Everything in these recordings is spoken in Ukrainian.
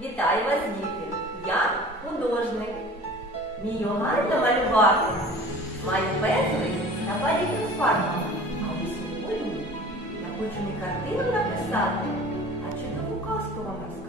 Вітаю вас, діти! Я художник. Мій гарно малювати. Маю пензлик та палітру з фарбами. Але сьогодні я хочу не картину написати, а чудову казку вам розказати.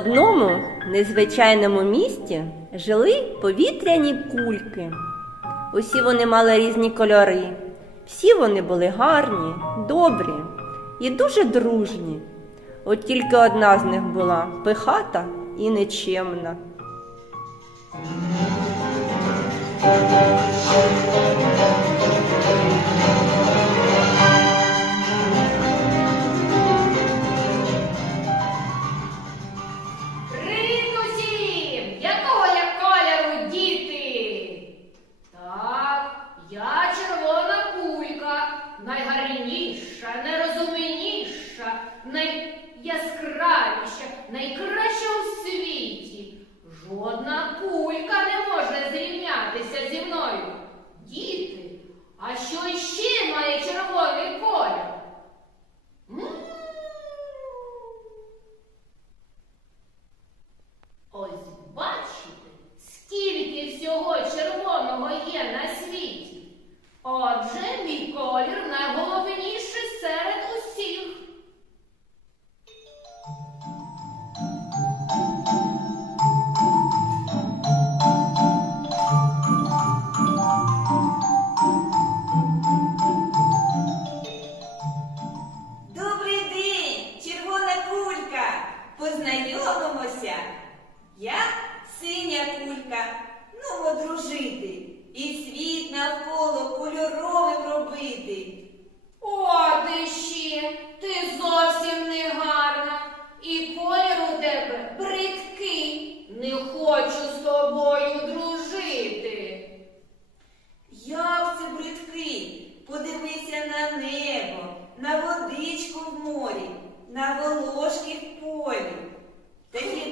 Одному незвичайному місті жили повітряні кульки. Усі вони мали різні кольори. Всі вони були гарні, добрі і дуже дружні. От тільки одна з них була пихата і нечемна. Найяскравіша, найкраща у світі. Жодна кулька не може зрівнятися зі мною. Діти, а що ще має червоний колір?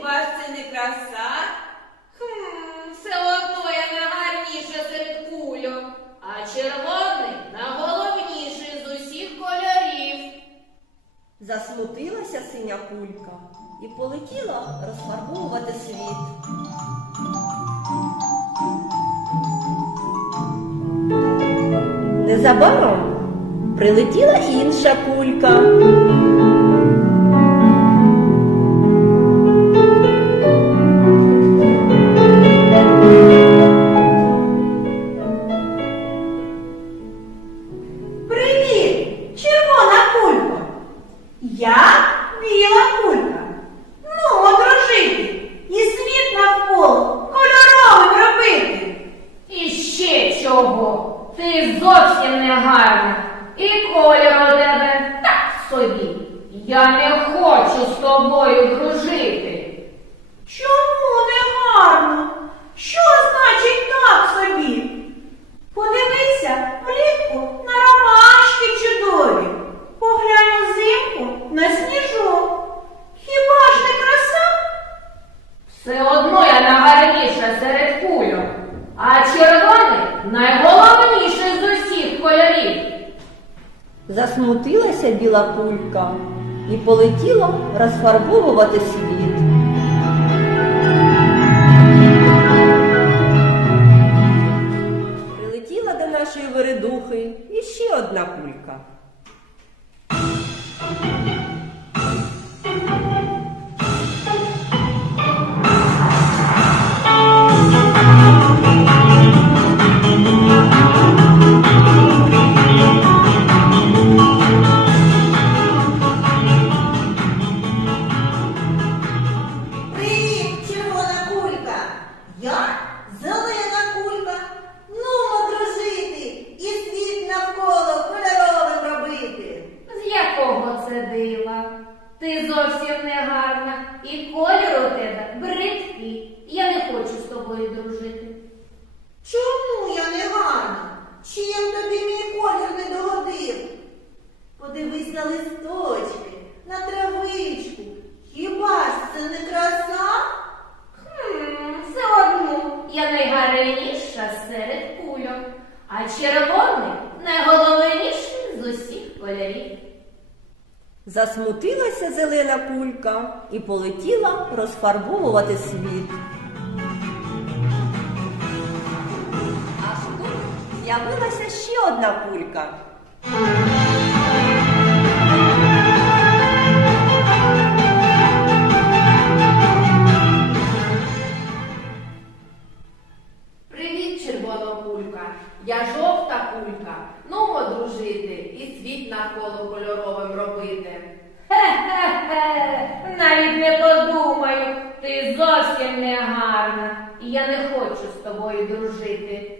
Хіба ж це не краса? Хм, все одно я найгарніша серед кульок, а червоний найголовніший з усіх кольорів. Засмутилася синя кулька і полетіла розфарбовувати світ. Незабаром прилетіла інша кулька. Дружити. Чому не гарно? Що значить так собі? Подивися влітку на ромашки чудові. Поглянь узимку на сніжок. Хіба ж не краса? Все одно я найгарніша серед кульок, а червоний найголовніший з усіх кольорів. Засмутилася біла кулька і полетіла розфарбовувати світ. Прилетіла до нашої вередухи іще одна кулька. Дружити. Чому я не гарна? Чим тобі мій колір не догодив? Подивись на листочки, на травичку. Хіба ж це не краса? Хм, все одно я найгарніша серед кульок, а червоний найголовніший з усіх кольорів. Засмутилася зелена кулька і полетіла розфарбовувати світ. З'явилася ще одна кулька. Привіт, червона кулька. Я жовта кулька. Ну, дружити і світ навколо кольоровим робити. Хе-хе-хе, навіть не подумаю, ти зовсім не гарна, і я не хочу з тобою дружити.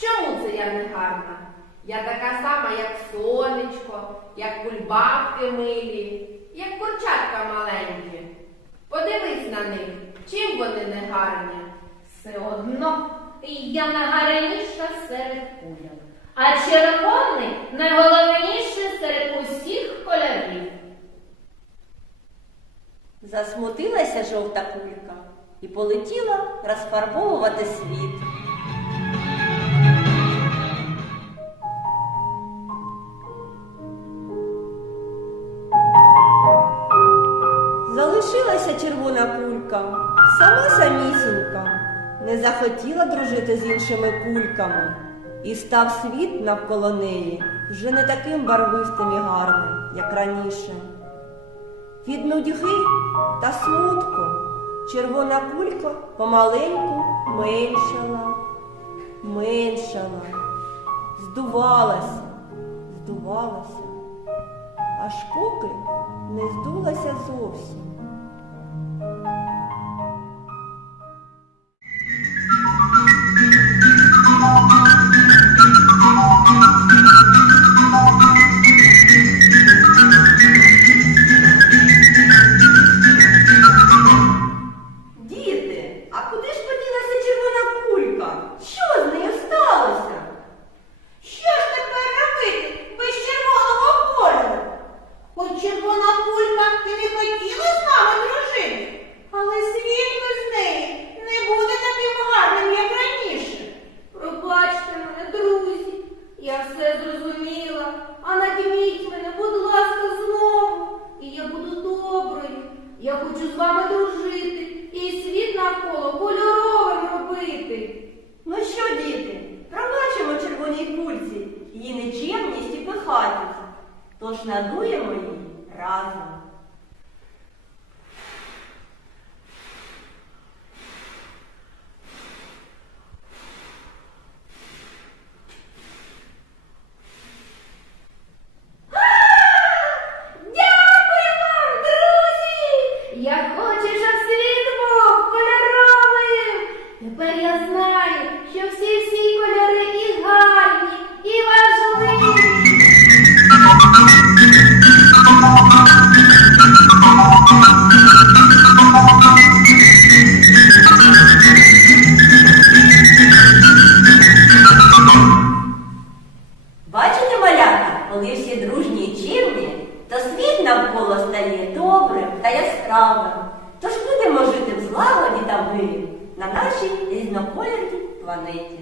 Чому це я не гарна? Я така сама, як сонечко, як кульбабки милі, як курчатка маленькі. Подивись на них, чим вони не гарні. Все одно я найгарніша серед кульок, а червоний найголовніший серед усіх кольорів. Засмутилася жовта кулька і полетіла розфарбовувати світ. Залишилася червона кулька, сама самісінька, не захотіла дружити з іншими кульками, і став світ навколо неї вже не таким барвистим і гарним, як раніше. Від нудьги та смутку червона кулька помаленьку меншала, меншала, здувалася, здувалася, аж поки не здулася зовсім. Вами дружити і світ навколо кольоровим робити. Ну що, діти, пробачимо червоній кульці її нечемність і пихатість, тож надуємо її разом. Та яскравим. Тож будемо жити в злагоді та мирі на нашій різнокольорній планеті.